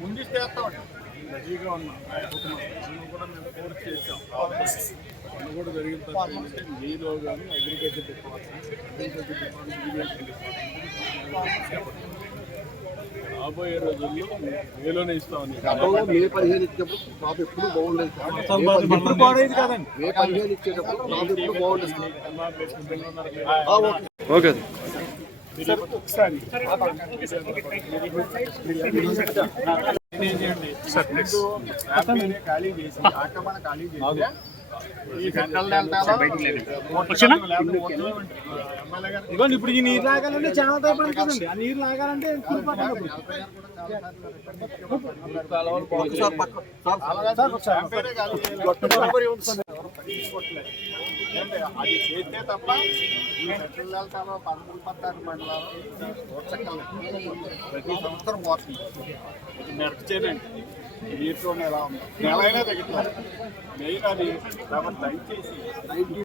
ముందు రెడీగా ఉన్నాం కూడా మేము కోర్స్ చేసాం కూడా జరిగిన తర్వాత మీలో కానీ అగ్రికల్చర్ డిపార్ట్మెంట్ రాబోయే రోజుల్లో మేలోనే ఇస్తామని మే 15 ఇచ్చేటప్పుడు క్రాప్ ఎప్పుడు బాగుండేది. మే 15 ఇచ్చేటప్పుడు క్రాప్ ఎప్పుడు బాగుండేది. ఓకే ఒకసారి ఖాళీ చేసి ఆక్రమణ ఖాళీ చేసి ఇవ్వండి. ఇప్పుడు ఈ నీరు లాగాలంటే చాలా పడుతుందండి. ఆ నీరు లాగాలంటే అది చేస్తే తప్ప పిల్లలతో 13-14 మండలాలు ప్రతి సంవత్సరం పోతుంది. మెరక చేయనండి నీటిలోనే ఎలా ఉంది, నెల అయినా తగ్గుతుంది. మెయిన్ అది కాబట్టి దయచేసి